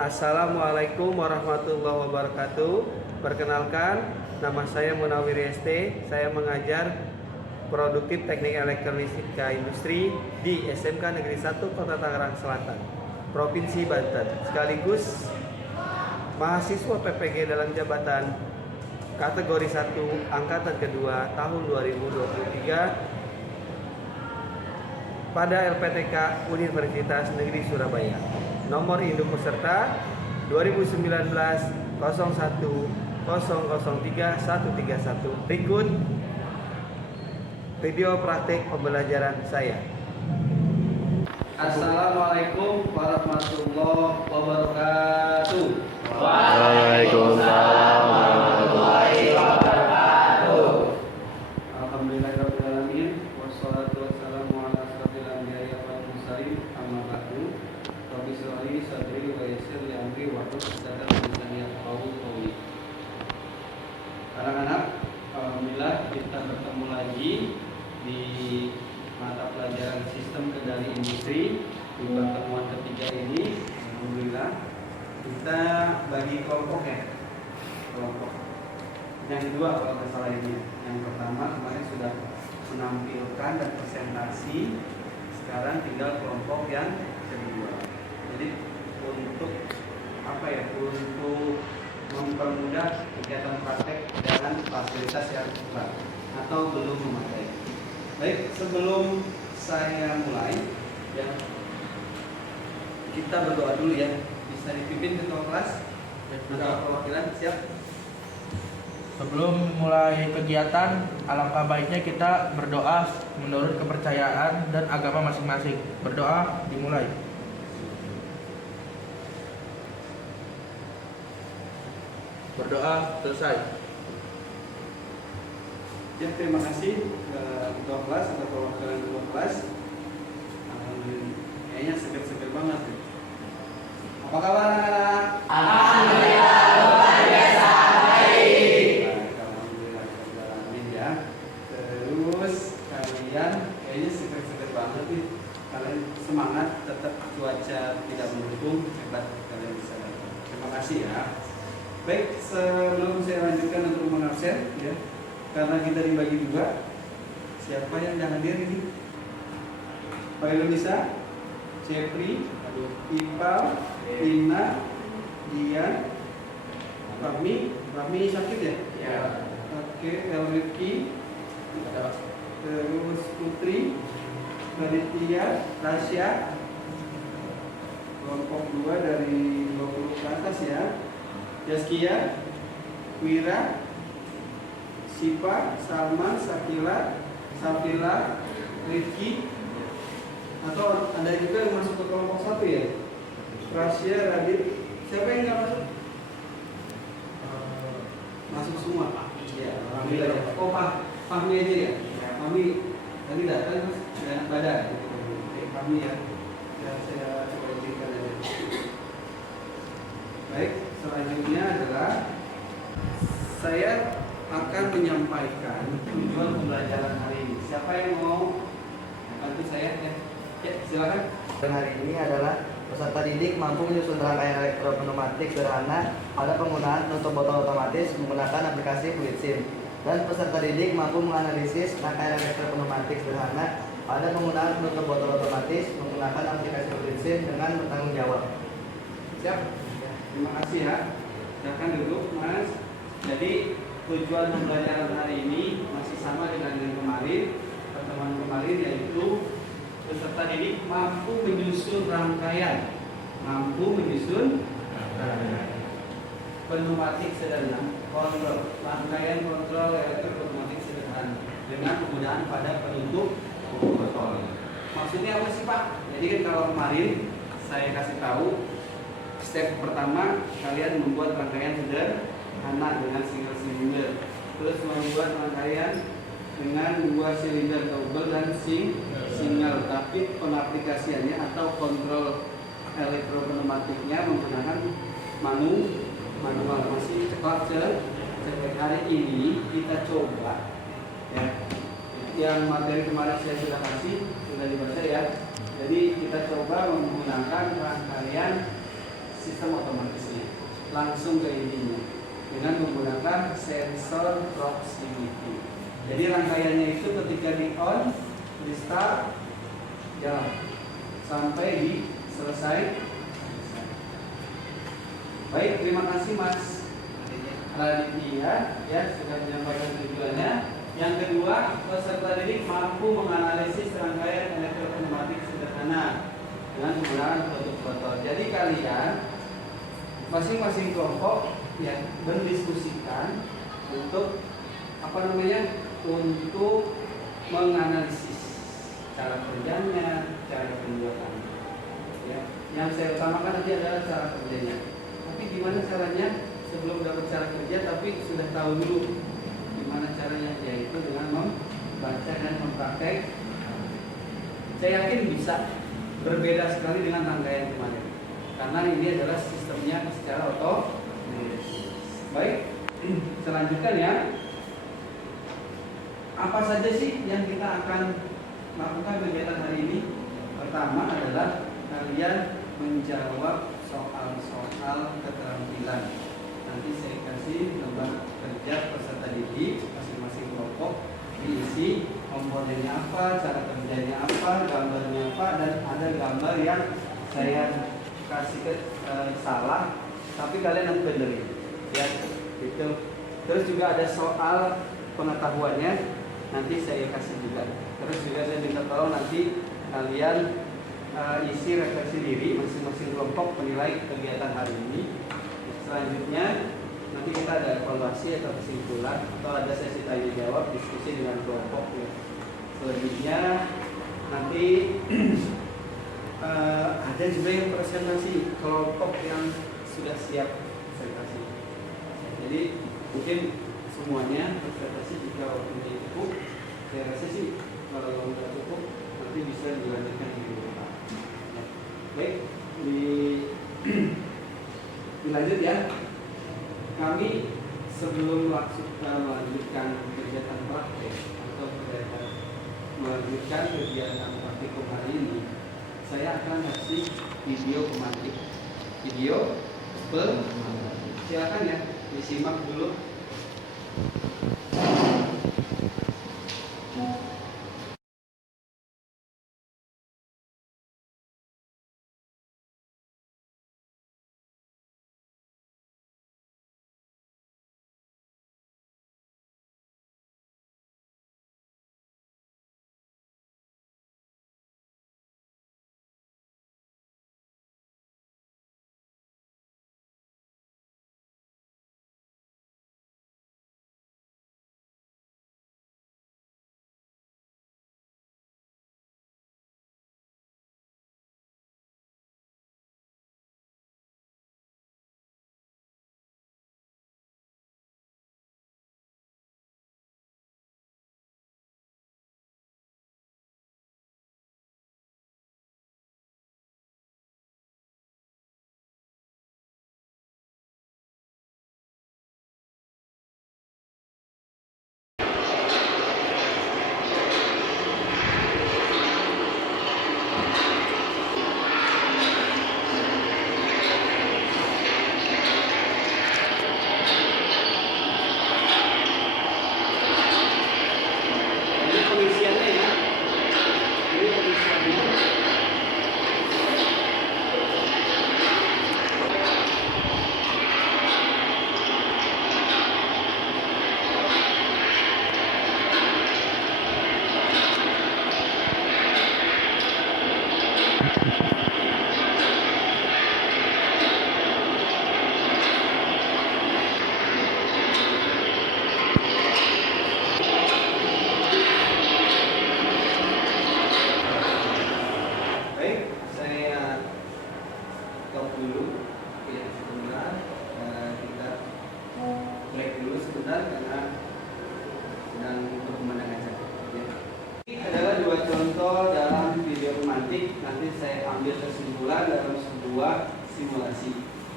Assalamualaikum warahmatullahi wabarakatuh. Perkenalkan, nama saya Munawir ST. Saya mengajar Produktif Teknik Elektronika Industri di SMK Negeri 1 Kota Tangerang Selatan, Provinsi Banten. Sekaligus mahasiswa PPG dalam jabatan kategori 1 angkatan kedua tahun 2023 pada LPTK Universitas Negeri Surabaya. Nomor induk peserta 2019 01 003 131. Berikut video praktik pembelajaran saya. Assalamualaikum warahmatullahi wabarakatuh. Waalaikumsalam warahmatullahi wabarakatuh. Alhamdulillahirrahmanirrahim. Wassalatu wassalamu ala asrofil anbiya'i wal mursalin. Amma ba'du. Rabbi shrah li sadri wa yassir li amri wahlul 'uqdatam min lisani yafqahu qawli. Anak-anak, alhamdulillah kita bertemu lagi di mata pelajaran Sistem Kendali Industri. Di pertemuan ketiga ini, alhamdulillah kita bagi kelompok ya. Kelompok yang kedua kalau nggak salah ini. Yang pertama kemarin sudah menampilkan dan presentasi. Sekarang tinggal kelompok yang kedua. Jadi untuk apa ya? Untuk mempermudah kegiatan praktek dengan fasilitas yang kurang atau belum memadai. Baik, sebelum saya mulai ya, kita berdoa dulu ya. Bisa dipimpin ketua kelas atau perwakilan, siap? Sebelum mulai kegiatan, alangkah baiknya kita berdoa menurut kepercayaan dan agama masing-masing. Berdoa dimulai. Berdoa selesai. Ya, terima kasih ketua kelas atau perwakilan ketua kelas. Kayaknya seger-seger banget. Apa kabar anak-anak? Alhamdulillah luar biasa baik. Alhamdulillah ya. Terus kalian kayaknya seger-seger banget nih. Kalian semangat, tetap cuaca tidak mendukung, hebat kalian bisa datang. Terima kasih ya. Baik, sebelum saya lanjutkan untuk mengabsen ya, karena kita dibagi dua, siapa yang dah hadir ini? Pak Indonesia, Cepri, Ipal, Ina, Dian, Rahmi sakit ya? Ya. Oke, Elrifki, terus Putri, Raditya, Tasya, kelompok 2 dari 20 ke atas ya. Jaskia, Wira, Sipa, Salman, Sakila, Safila, Rifki, atau ada juga yang masuk ke kelompok 1 ya? Rasya, Radit, siapa yang nggak masuk? Masuk semua. Ya, alhamdulillah ya. Oh, Fahmi aja ya? Fahmi tadi datang mas, ya, badan. Fahmi ya. Ya, saya coba izinkan aja. Baik, selanjutnya adalah saya akan menyampaikan tujuan pembelajaran hari ini. Siapa yang mau bantu saya? Ya, silakan. Dan hari ini adalah peserta didik mampu menyusun rangkaian elektropneumatik sederhana pada penggunaan penutup botol otomatis menggunakan aplikasi Fluid Sim. Dan peserta didik mampu menganalisis rangkaian elektropneumatik sederhana pada penggunaan penutup botol otomatis menggunakan aplikasi Fluid Sim dengan bertanggung jawab. Siap? Terima kasih ya. Silakan duduk, Mas. Jadi tujuan pembelajaran hari ini masih sama dengan yang kemarin, pertemuan kemarin, yaitu peserta didik mampu menyusun rangkaian pneumatik sederhana, rangkaian kontrol elektropneumatik sederhana dengan penggunaan pada penutup botol. Maksudnya apa sih Pak? Jadi kan kalau kemarin saya kasih tahu, step pertama kalian membuat rangkaian sederhana dengan single silinder, terus membuat rangkaian dengan 2 silinder double dan single, tapi pengaplikasiannya atau kontrol elektropneumatiknya menggunakan manual. Masih cepat hari ini kita coba ya. Yang materi kemarin saya sudah dibaca ya. Jadi kita coba menggunakan rangkaian sistem otomatisnya. Langsung ke intinya dengan menggunakan sensor proximity. Jadi rangkaiannya itu ketika di on, di start, jalan sampai di selesai. Baik, terima kasih Mas Raditya ya sudah menyampaikan tujuannya. Yang kedua, peserta didik mampu menganalisis rangkaian elektropneumatik sederhana dengan menggunakan foto-foto. Jadi kalian masing-masing kelompok ya berdiskusikan untuk untuk menganalisis cara kerjanya, cara pembuatannya. Ya, yang saya utamakan nanti adalah cara kerjanya. Tapi gimana caranya sebelum dapat cara kerja, tapi sudah tahu dulu gimana caranya, yaitu dengan membaca dan mempraktek. Saya yakin bisa berbeda sekali dengan rangkaian kemarin, karena ini adalah sistemnya secara otomatis. Baik, selanjutnya ya. Apa saja sih yang kita akan lakukan kegiatan hari ini? Pertama adalah kalian menjawab soal-soal keterampilan. Nanti saya kasih lembar kerja peserta didik masing-masing kelompok, diisi komponennya apa, cara kerjanya apa, gambarnya apa, dan ada gambar yang saya kasih salah, tapi kalian nanti benerin, ya, gitu. Terus juga ada soal pengetahuannya, nanti saya kasih juga. Terus juga saya minta tolong nanti kalian isi refleksi diri masing-masing kelompok menilai kegiatan hari ini. Selanjutnya nanti kita ada evaluasi atau kesimpulan atau ada sesi tanya jawab diskusi dengan kelompok ya. Selanjutnya nanti ada juga yang presentasi kelompok yang sudah siap presentasi. Jadi mungkin semuanya presentasi jika waktunya cukup, saya rasa sih kalau sudah cukup nanti bisa dilanjutkan di rumah. Baik, dilanjut ya. Kami sebelum melanjutkan kegiatan praktek atau melanjutkan kegiatan praktikum hari ini, saya akan kasih video pemantik. Video pemantik. Silakan ya, disimak dulu.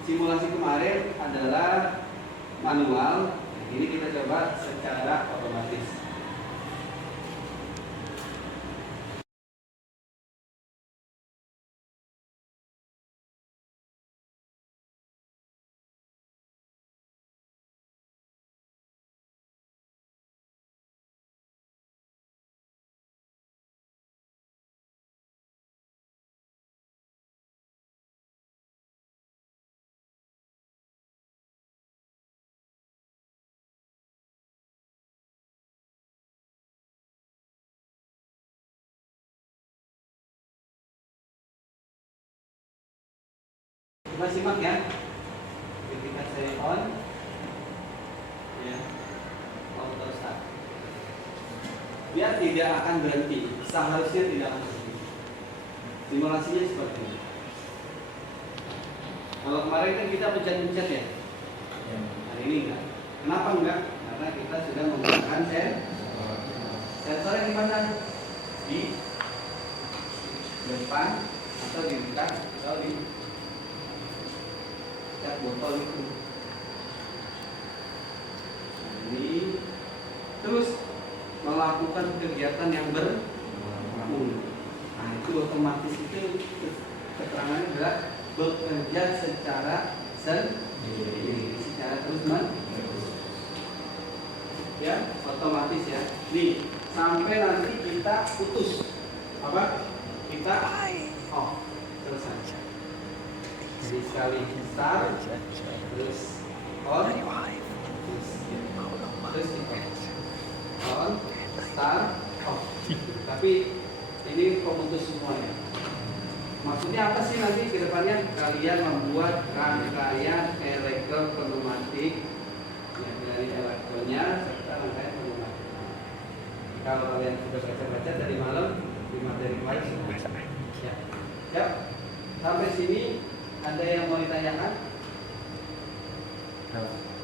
Simulasi kemarin adalah manual, ini kita coba secara otomatis. Coba simak ya. Ketika saya on, ya, auto start. Dia tidak akan berhenti. Seharusnya tidak akan berhenti. Simulasinya seperti ini. Kalau kemarin kan kita pencet-pencet ya. Hari ini enggak. Kenapa enggak? Karena kita sudah menggunakan sensornya di mana? Di depan atau di dekat atau di dekat botol itu. Ini terus melakukan kegiatan yang berulang. Nah, itu otomatis itu keterangannya adalah bekerja secara sendiri, secara terus-menerus. Ya, otomatis ya. Nih, sampai nanti kita putus. Apa? Kita selesai. Jadi sekali start, terus on, terus on, start, off. Tapi ini pemutus semuanya. Maksudnya apa sih nanti kedepannya kalian membuat rangkaian elektropneumatik ya, dari elektronnya serta rangkaian pneumatik. Kalau kalian sudah baca-baca dari malam di materi kemarin sudah. Ya. Ya. Sampai sini ada yang mau ditanyakan?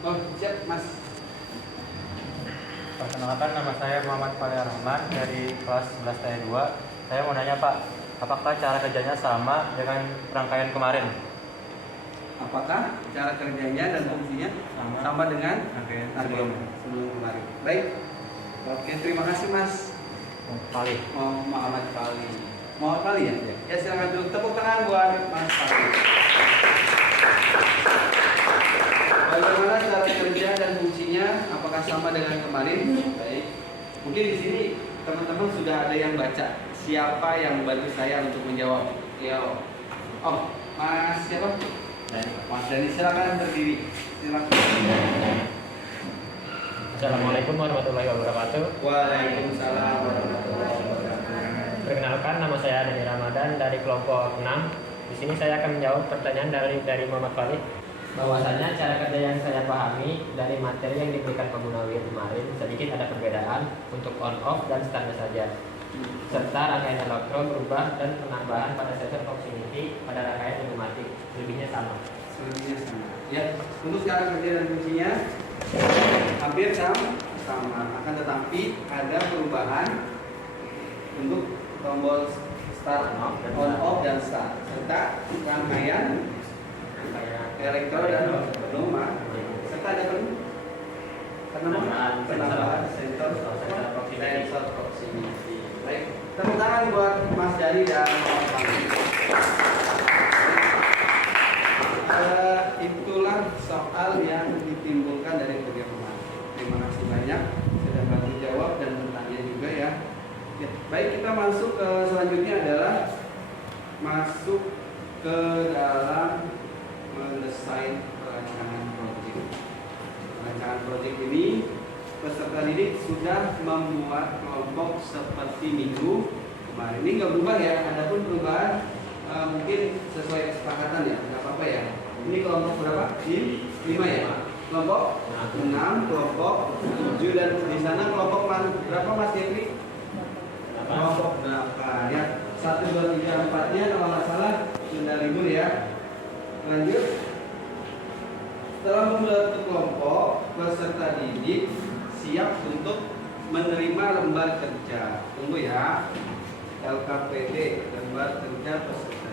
Oh, siap Mas. Perkenalkan, nama saya Muhammad Fahri Rahman dari kelas 11 T2. Saya mau nanya Pak, apakah cara kerjanya sama dengan rangkaian kemarin? Apakah cara kerjanya dan fungsinya sama dengan rangkaian sebelum kemarin? Baik. Oke, terima kasih Mas. Fahri. Muhammad Fahri. Muhammad Fahri ya? Ya, silakan dulu. Tepuk tangan buat Mas Fahri. Bagaimana cara kerja dan fungsinya? Apakah sama dengan kemarin? Baik. Mungkin di sini teman-teman sudah ada yang baca. Siapa yang membantu saya untuk menjawab? Ya. Oh, Mas siapa? Mas Dani, silakan berdiri. Silakan. Assalamualaikum warahmatullahi wabarakatuh. Waalaikumsalam warahmatullahi wabarakatuh. Perkenalkan, nama saya Dani Ramadan dari kelompok 6. Di sini saya akan menjawab pertanyaan dari Muhammad Fahri. Bahwasanya cara kerja yang saya pahami dari materi yang diberikan pengguna WIR kemarin sedikit ada perbedaan untuk on off dan standar saja. Serta rangkaian elektro berubah dan penambahan pada sensor proximity pada rangkaian pneumatik. Selebihnya sama. Selebihnya sama. Ya, untuk cara kerja dan fungsinya hampir sama. Akan tetapi ada perubahan untuk tombol start, on off dan start serta rangkaian elektro dan pneumatik serta ada penambahan sensor proximity. Baik, tepuk tangan buat Mas Dari dan Mas Fahri. Itulah soal yang ditimbulkan dari program pematik. Terima kasih banyak sudah bantu jawab dan bertanya juga ya. Ya, baik, kita masuk ke selanjutnya adalah masuk ke dalam mendesain perancangan proyek. Perancangan proyek ini peserta didik sudah membuat kelompok seperti minggu kemarin. Ini nggak berubah ya, adapun perubahan mungkin sesuai kesepakatan ya, nggak apa-apa ya. Ini kelompok berapa? 5 ya. Kelompok 6, kelompok 7 dan di sana kelompok berapa Mas Jeffrey? Kelompok 8 ya. 1, 2, 3, 4-nya kalau nggak salah sudah libur ya. Lanjut. Setelah membentuk kelompok, peserta didik siap untuk menerima lembar kerja. Tunggu ya. LKPD, lembar kerja peserta.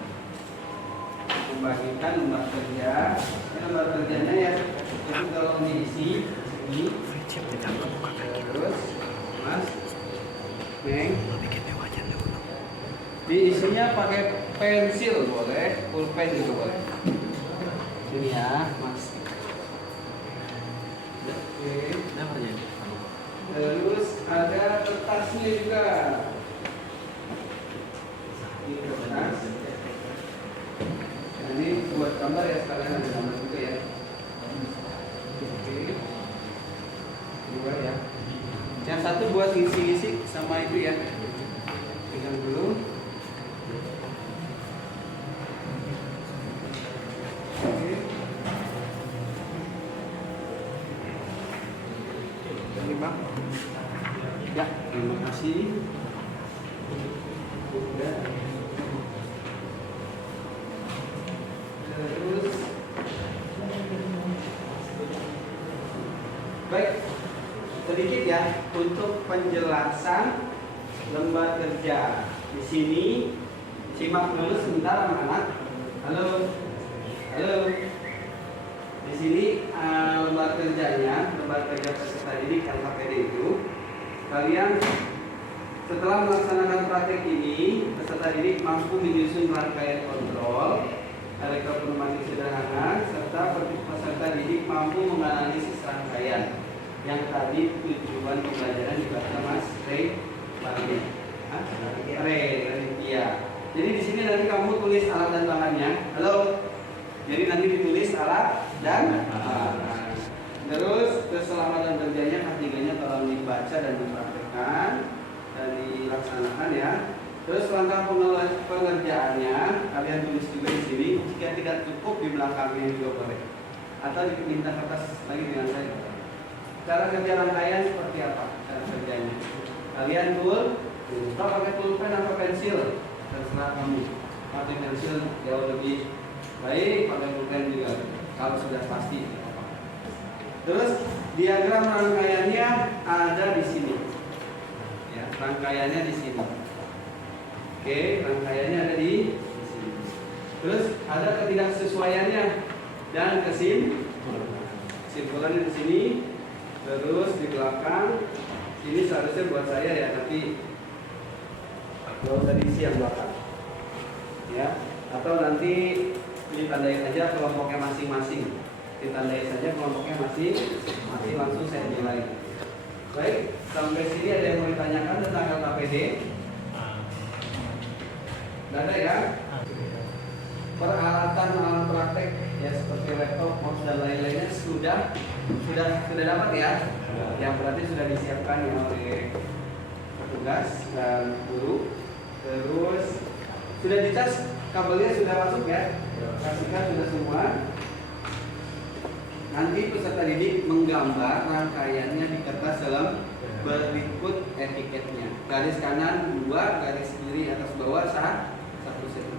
Membagikan lembar kerja. Ini lembar kerjanya ya. Itu kalau diisi ini. Terus, Mas, Neng. Diisinya pakai pensil boleh, pulpen juga boleh. Ini ya, Mas. Oke. Terus ada kertasnya juga. Ini kertas. Nah, ini buat gambar ya, sekalian ada gambar juga ya. Oke. Dua ya. Yang satu buat ngisi-ngisi sama itu ya. Pegang dulu. Terima kasih. Ya. Terus, baik, sedikit ya untuk penjelasan lembar kerja. Di sini simak dulu sebentar anak-anak. Halo, halo. Di sini lembar kerjanya, lembar kerja peserta didik LKPD itu, kalian setelah melaksanakan praktek ini, peserta didik mampu menyusun rangkaian kontrol elektropneumatik sederhana serta peserta didik mampu menganalisis rangkaian yang tadi tujuan pembelajaran dibaca Mas Ray Raditya. Jadi di sini nanti kamu tulis alat dan bahannya. Halo. Jadi nanti ditulis alat dan bahan. Terus keselamatan kerjanya ketiganya tolong dibaca dan dipraktekkan dan dilaksanakan ya. Terus langkah pengerjaannya kalian tulis juga di sini. Jika tidak cukup di belakangnya juga boleh. Atau diminta kertas lagi dengan saya. Cara kerja rangkaian seperti apa? Cara kerjanya. Kalian pakai pulpen atau pensil, terserah kamu. Pakai pensil jauh lebih baik, pakai pulpen juga kalau sudah pasti. Terus diagram rangkaiannya ada di sini. Ya, rangkaiannya di sini. Oke, rangkaiannya ada di sini. Terus ada ketidaksesuaiannya dan kesimpulannya di sini. Terus di belakang ini seharusnya buat saya ya, tapi kalau usah diisi yang belakang. Ya, atau nanti ditandai aja kelompoknya masing-masing. Ditandai saja kelompoknya masing-masing, langsung saya nilai. Baik, sampai sini ada yang mau ditanyakan tentang LKPD? Tidak ada ya? Peralatan alat praktek ya seperti laptop, mouse dan lain-lainnya sudah dapat ya? Yang berarti sudah disiapkan ya oleh petugas dan guru. Terus sudah dicas, kabelnya sudah masuk ya? Kasihkan sudah semua. Nanti peserta didik menggambar rangkaiannya di kertas dalam berikut etiketnya. Garis kanan 2, garis kiri atas bawah 1.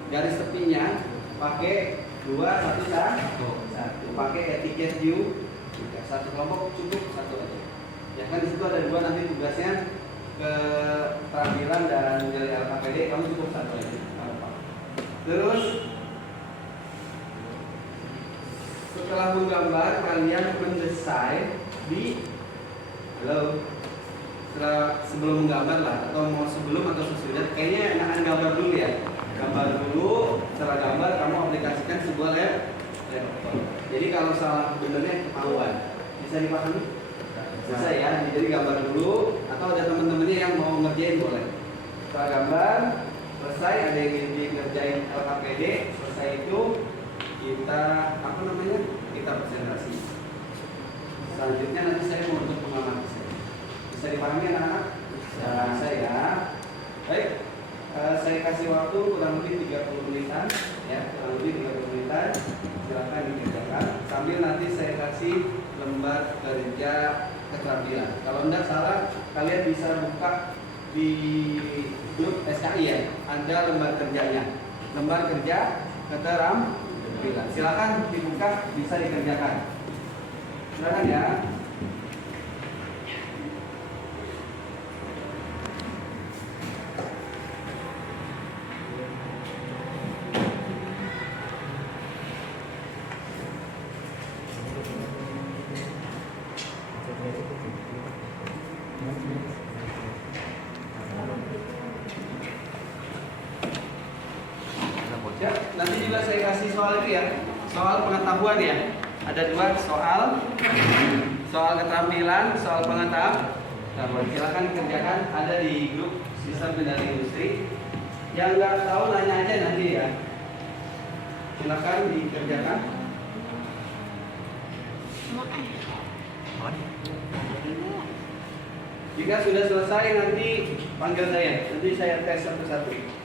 Garis tepinya pakai 2, 1, 1. Pakai etiket U. Satu kelompok cukup, satu aja. Ya kan di situ ada 2 nanti tugasnya keterampilan dan nilai LKPD, kamu cukup satu aja. Terus setelah menggambar kalian mendesain di sebelum menggambar lah, atau mau sebelum atau sesudah, kayaknya enakan gambar dulu ya. Gambar dulu, setelah gambar kamu aplikasikan sebuah laptop. Jadi kalau salah benernya ketahuan. Bisa dipahami? Bisa ya. Jadi gambar dulu, atau ada teman-temannya yang mau ngerjain boleh. Setelah gambar selesai, ada yang ngerjain LKPD, selesai itu kita kita presentasi. Selanjutnya nanti saya mau untuk pengamatan saya. Bisa dipahami anak-anak? Bisa ya. Baik, saya kasih waktu kurang lebih 30 menitan ya, kurang lebih 30 menitan. Silakan dikerjakan sambil nanti saya kasih lembar kerja keterampilan. Kalau tidak salah, kalian bisa buka di grup SKI ya, ada lembar kerjanya, lembar kerja keterampilan. Silakan dibuka, bisa dikerjakan. Silakan ya. Ya, nanti juga saya kasih soal itu ya, soal pengetahuan ya. Ada 2 soal keterampilan, soal pengetahuan. Silakan kerjakan, ada di grup sistem kendali industri. Yang nggak tahu nanya aja nanti ya. Silakan dikerjakan. Jika sudah selesai nanti panggil saya, nanti saya tes satu-satu.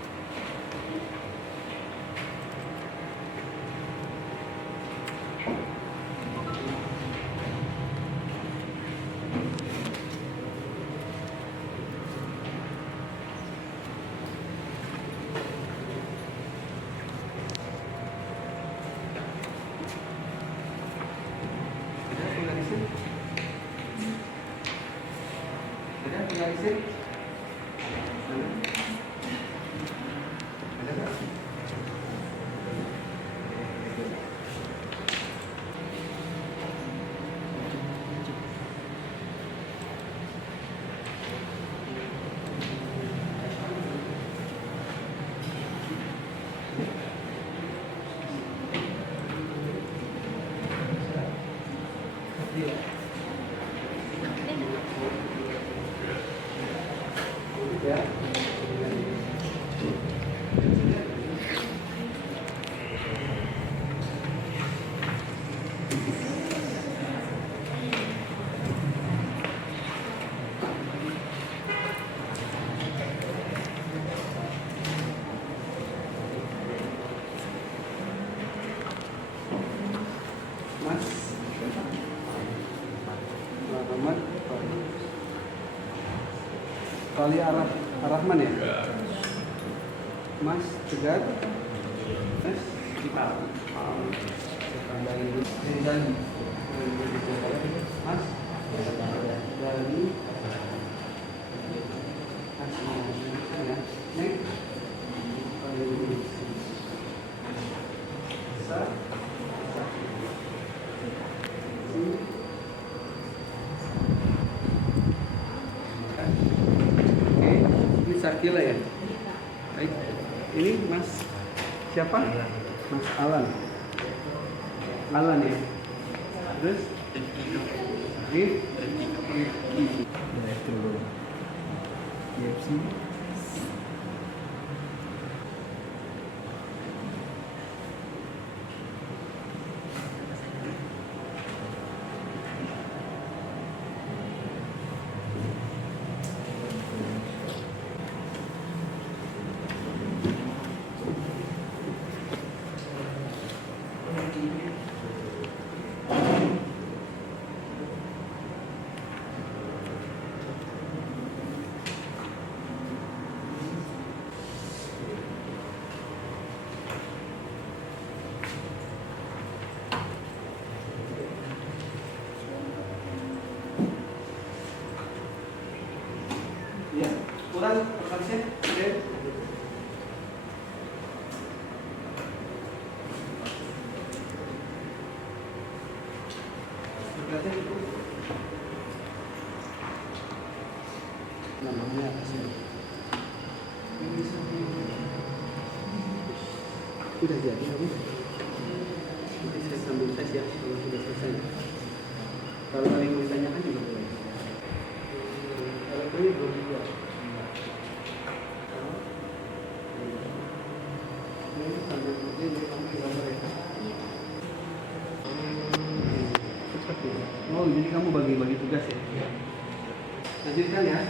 sih? Ada nggak? Ya. Mas Muhammad Kali Ar-Rahman ya? Mas Tegar Mas Cipal Tambahin dulu Mas Dali Mas ya Neng Sa Oke, ini Sakila ya. Baik, ini Mas siapa? Mas Alan. Alan ya. Terus, KFC. Ya, kurang persen. Oke. Berarti itu namanya apa sih? Udah jadi kamu? Nanti saya sambil tes ya kalau sudah selesai. Kalau ada yang mau ditanyakan juga boleh. Kalau ini belum juga. Ini sambil ini kamu gambar ya. Oh, jadi kamu bagi-bagi tugas ya? Lanjutkan ya.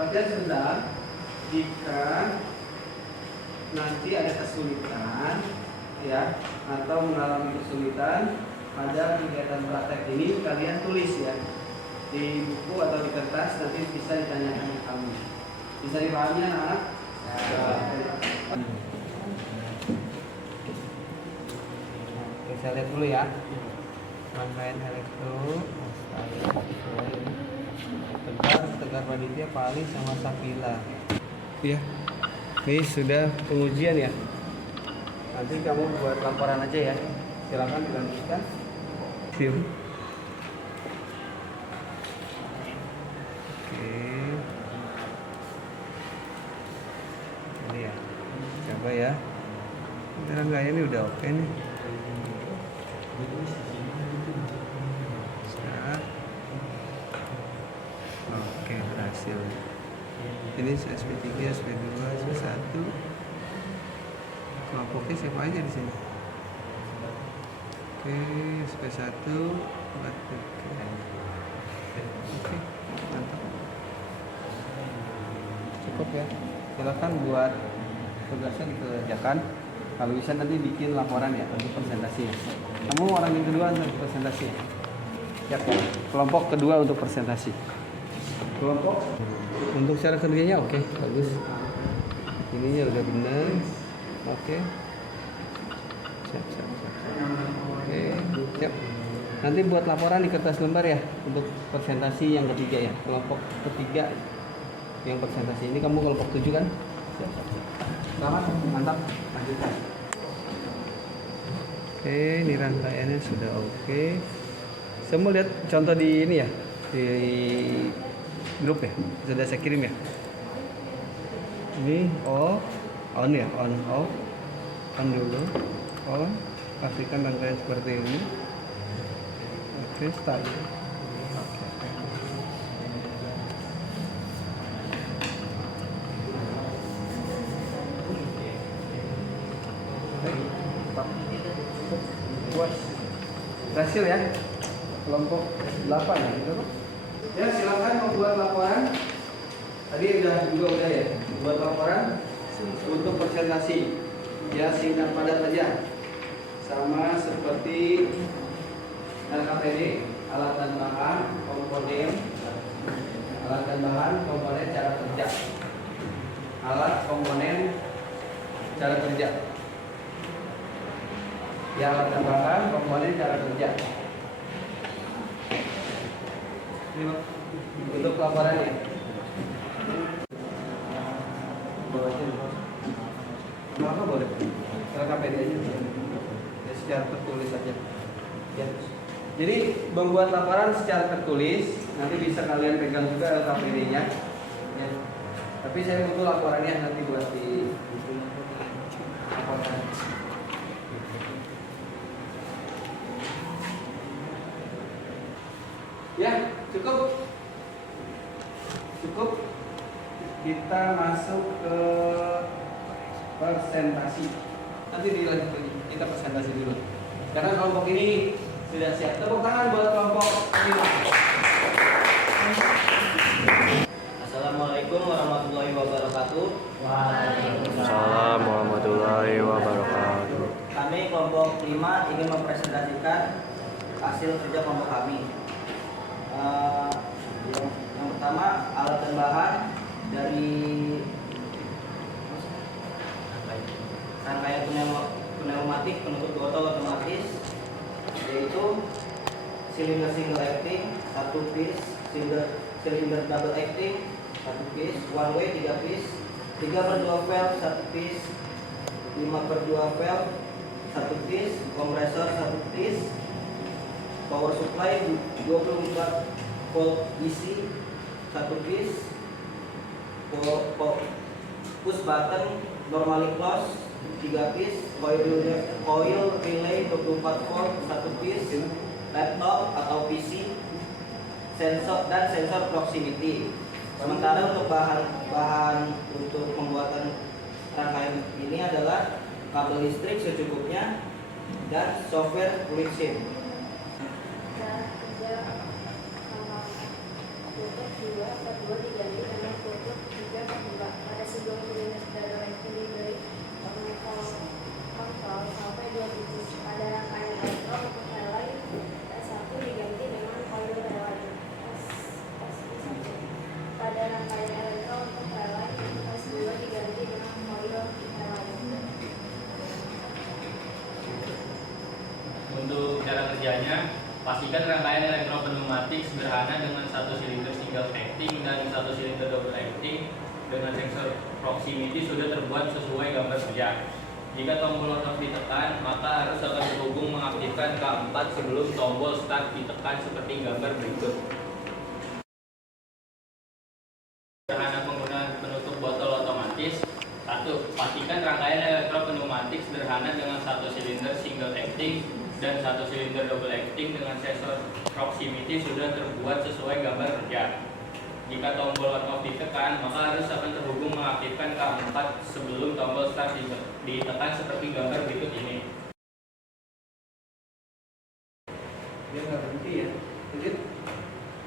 Latihan sedang jika nanti ada kesulitan ya atau mengalami kesulitan pada kegiatan praktek ini, kalian tulis ya di buku atau di kertas, nanti bisa ditanyakan ke kamu. Bisa dipahami anak-anak? Oke, saya lihat dulu ya. Rangkaian elektro, Tegar Raditya, Pali sama Sakila. Iya. Ini sudah pengujian ya. Nanti kamu buat laporan aja ya. Silakan dilanjutkan. Film. Oke. Ini ya. Coba ya. Rangkaian ini udah oke nih. Start. Oke, berhasil. Ini SP3, SP2, SP1. Kelompoknya siapa aja di sini? Oke, SP1 buat Oke, mantap. Cukup ya. Silakan buat tugasnya dikerjakan. Kalau bisa nanti bikin laporan ya untuk presentasinya. Kamu orang yang kedua untuk presentasi. Siap ya. Kelompok kedua untuk presentasi. Kelompok untuk cara kerjanya oke, bagus. Ininya udah benar. Oke. Siap. Oke. Siap. Nanti buat laporan di kertas lembar ya untuk presentasi yang ketiga ya. Kelompok ketiga yang presentasi ini kamu kelompok 7 kan? Siap. Selamat, mantap. Lanjutkan. Oke, ini rangkaiannya sudah oke. Saya mau lihat contoh di ini ya, di grup ya. Sudah saya kirim ya. Ini on ya, on dulu, on. Pastikan rangkaian seperti ini. Oke, start. Puas. Berhasil ya. Kelompok 8 ya, gitu. Ya, silakan membuat laporan. Tadi udah ya. Buat laporan untuk presentasi. Ya, singkat padat aja. Sama seperti LKPD, alat dan bahan, komponen, alat dan bahan, komponen, cara kerja. Alat, komponen, cara kerja. Ya, alat dan bahan, komponen, cara kerja. Ini untuk laporannya. Kenapa boleh? LKPD aja. Ya, secara tertulis aja. Ya. Jadi membuat laporan secara tertulis, nanti bisa kalian pegang juga LKPD-nya. Ya. Tapi saya butuh laporannya nanti buat di laporkan. Ya, cukup. Kita masuk ke presentasi. Nanti dilanjut lagi. Kita presentasi dulu. Karena kelompok ini sudah siap. Tepuk tangan buat kelompok 5. Assalamualaikum warahmatullahi wabarakatuh. Waalaikumsalam warahmatullahi wabarakatuh. Kami kelompok 5 ingin mempresentasikan hasil kerja kelompok kami. Yang pertama, alat dan bahan dari rangkaian pneumatik penutup botol otomatis, yaitu silinder single acting 1 piece, silinder double acting 1 piece, one way 3 piece, 3/2 valve 1 piece, 5/2 valve 1 piece, kompresor 1 piece, power supply 24 volt DC 1 piece, push button normally close 3 piece, coil relay 24 volt 1 piece, laptop atau PC, sensor dan sensor proximity. Sementara untuk bahan untuk pembuatan rangkaian ini adalah kabel listrik secukupnya dan software fluid sim. Untuk cara kerjanya, pastikan rangkaian elektropneumatik sederhana dengan 1 silinder single acting dan 1 silinder double acting dengan sensor proximity sudah terbuat sesuai gambar kerja. Jika tombol on off ditekan, maka harus akan terhubung mengaktifkan K4 sebelum tombol start ditekan seperti gambar berikut. Sederhana penggunaan penutup botol otomatis. 1. Pastikan rangkaian elektropneumatik sederhana dengan 1 silinder single acting dan 1 silinder double acting dengan sensor proximity sudah terbuat sesuai gambar kerja. Jika tombol on off ditekan, maka harus akan terhubung mengaktifkan K4 sebelum tombol start ditekan seperti gambar berikut ini. Dia nggak berhenti ya. Lanjut.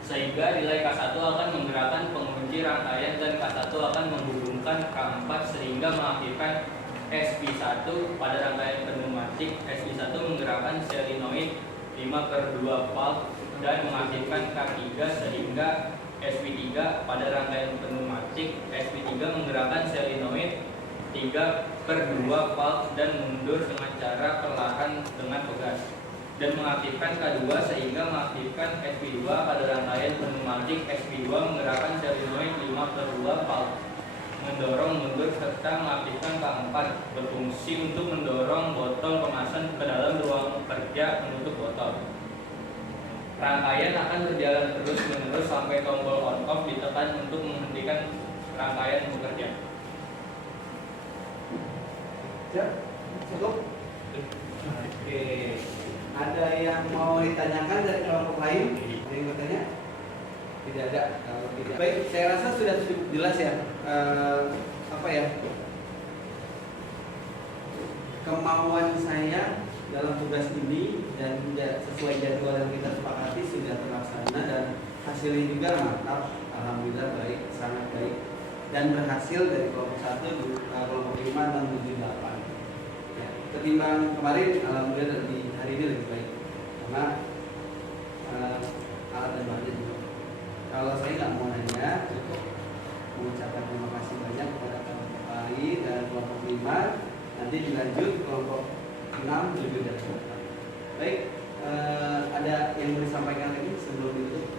Sehingga relay K1 akan menggerakkan pengunci rangkaian dan K1 akan menghubungkan K4 sehingga mengaktifkan SP1 pada rangkaian pneumatik. SP1 menggerakkan solenoid 5/2 valve dan mengaktifkan K3 sehingga SP3 pada rangkaian pneumatik. SP3 menggerakkan solenoid 3/2 valve dan mundur dengan cara perlahan dengan pegas. dan mengaktifkan K2 sehingga mengaktifkan sp2 pada rangkaian pneumatik sp2 menggerakkan solenoid 5/2 valve mendorong mundur serta mengaktifkan K4 berfungsi untuk mendorong botol kemasan ke dalam ruang kerja penutup botol. Rangkaian akan berjalan terus-menerus sampai tombol on off ditekan untuk menghentikan rangkaian bekerja. Siap? Cukup? Oke. Ada yang mau ditanyakan dari kelompok lain? Ada yang mau tanya? Tidak ada. Kalau tidak. Baik, saya rasa sudah cukup jelas ya. Apa ya? Kemauan saya dalam tugas ini dan sesuai jadwal yang kita sepakati sudah terlaksana dan hasilnya juga mantap. Alhamdulillah baik, sangat baik. Dan berhasil dari kelompok 1, kelompok 5, 6, 7, 8. Ya, ketimbang kemarin, alhamdulillah di hari ini lebih baik karena alat dan bahannya juga. Kalau saya nggak mau nanya, cukup mengucapkan terima kasih banyak kepada kelompok lain dan kelompok 5. Nanti dilanjut kelompok 6, 7, dan 8. Baik, ada yang mau disampaikan lagi sebelum itu?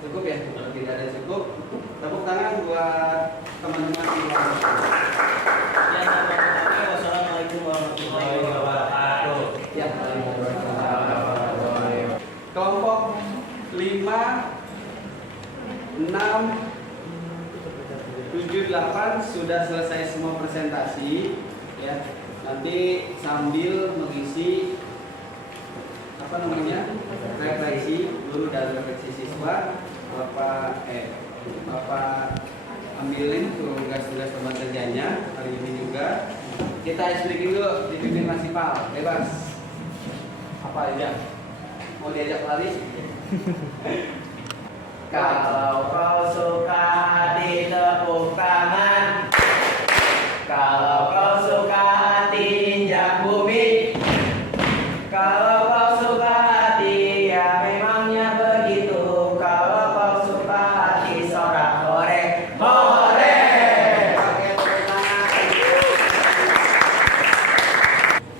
Cukup ya? Kalau tidak ada cukup, tepuk tangan buat teman-teman di kelompok. Ya, wassalamualaikum warahmatullahi wabarakatuh. Ya, kelompok 5, 6, 7, 8 sudah selesai semua presentasi ya. Nanti sambil mengisi refleksi guru dan refleksi siswa, Bapak ambilin tugas-tugas teman kerjanya hari ini juga. Kita explikin dulu, dipimpin Mas Ipal, bebas. Apa aja? Mau diajak lari? Kalau kau suka ditepuk tangan, kalau kau suka tinjak bumi, kalau kau suka hati ya memangnya begitu, kalau kau suka hati sorak-korek korek. Pakai tepuk tangan.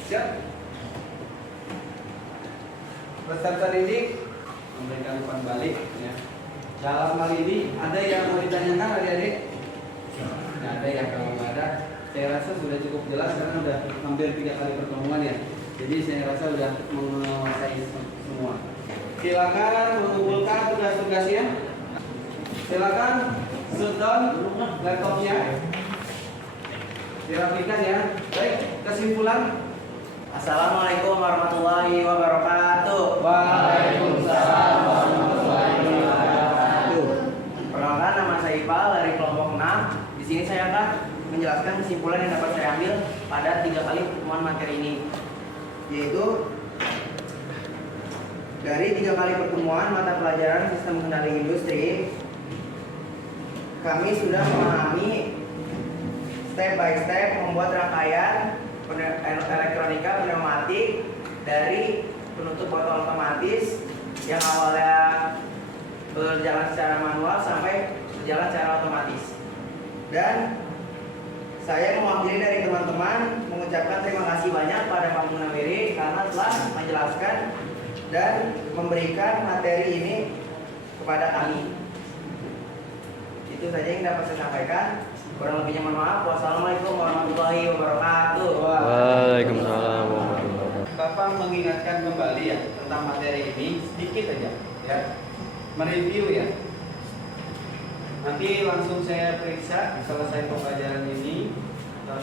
Siap? Peserta didik memberikan umpan balik ya. Dalam hal ini ada yang mau ditanyakan adik-adik? Nggak ada ya. Kalau nggak ada, saya rasa sudah cukup jelas karena sudah hampir 3 kali pertemuan ya. Jadi saya rasa sudah menguasai semua. Silakan mengumpulkan tugas-tugasnya. Silakan shutdown laptopnya. Dirapikan ya. Baik, kesimpulan. Assalamualaikum warahmatullahi wabarakatuh. Waalaikumsalam warahmatullahi wabarakatuh. Perkenalkan, nama saya Ipal dari kelompok 6. Di sini saya akan menjelaskan kesimpulan yang dapat saya ambil pada 3 kali pertemuan materi ini, yaitu dari 3 kali pertemuan mata pelajaran sistem kendali industri, kami sudah memahami step by step membuat rangkaian elektronika pneumatik dari penutup botol otomatis yang awalnya berjalan secara manual sampai berjalan secara otomatis. Dan saya mewakili dari teman-teman mengucapkan terima kasih banyak pada Pak Munawiri karena telah menjelaskan dan memberikan materi ini kepada kami. Itu saja yang dapat saya sampaikan. Kurang lebihnya mohon maaf. Wassalamualaikum warahmatullahi wabarakatuh. Waalaikumsalam warahmatullahi wabarakatuh. Bapak mengingatkan kembali ya tentang materi ini sedikit aja ya, mereview ya. Nanti langsung saya periksa selesai pembelajaran ini atau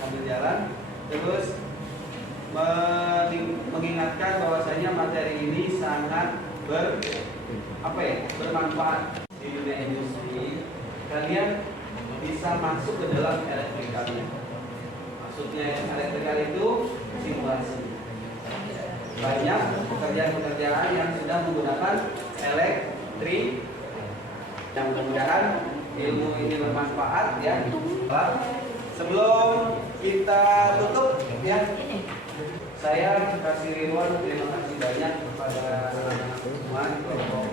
sambil jalan, terus mengingatkan bahwasanya materi ini sangat bermanfaat di dunia industri. Kalian bisa masuk ke dalam elektrikalnya. Maksudnya elektrikal itu simulasi. Banyak pekerjaan-pekerjaan yang sudah menggunakan elektrik. Yang mudah-mudahan ilmu ini bermanfaat ya. Sebelum kita tutup ya, saya kasih reward terima kasih banyak kepada anak-anak semua di kelompok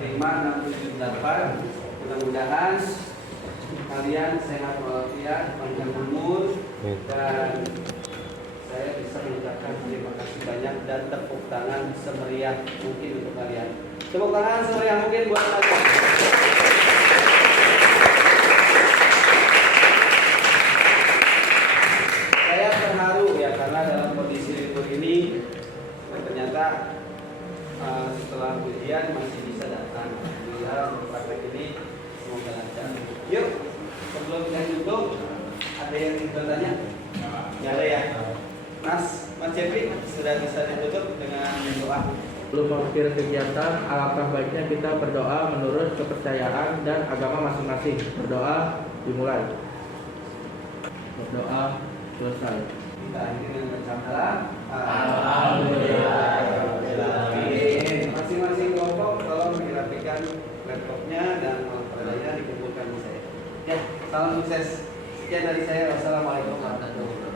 5, 6, 7, 8. Mudah-mudahan kalian sehat walafiat, panjang umur, dan saya bisa mengucapkan terima kasih banyak dan tepuk tangan semeriah mungkin untuk kalian. Tepuk tangan semeriah mungkin buat kalian. Saya terharu ya karena dalam kondisi libur ini ternyata setelah ujian masih bisa datang. Alhamdulillah untuk praktek ini semoga lancar. Yuk, sebelum saya tutup, ada yang bertanya? Ya ada ya. Mas Jeffrey sudah bisa ditutup dengan doa. Sebelum mengakhiri kegiatan, alangkah baiknya kita berdoa menurut kepercayaan dan agama masing-masing. Berdoa dimulai. Berdoa selesai. Kita akhiri dengan bersama. Alhamdulillah. Masing-masing kelompok tolong dirapikan laptopnya dan alat peradanya dikumpulkan di saya. Ya, salam sukses. Sekian dari saya. Wassalamualaikum warahmatullahi wabarakatuh.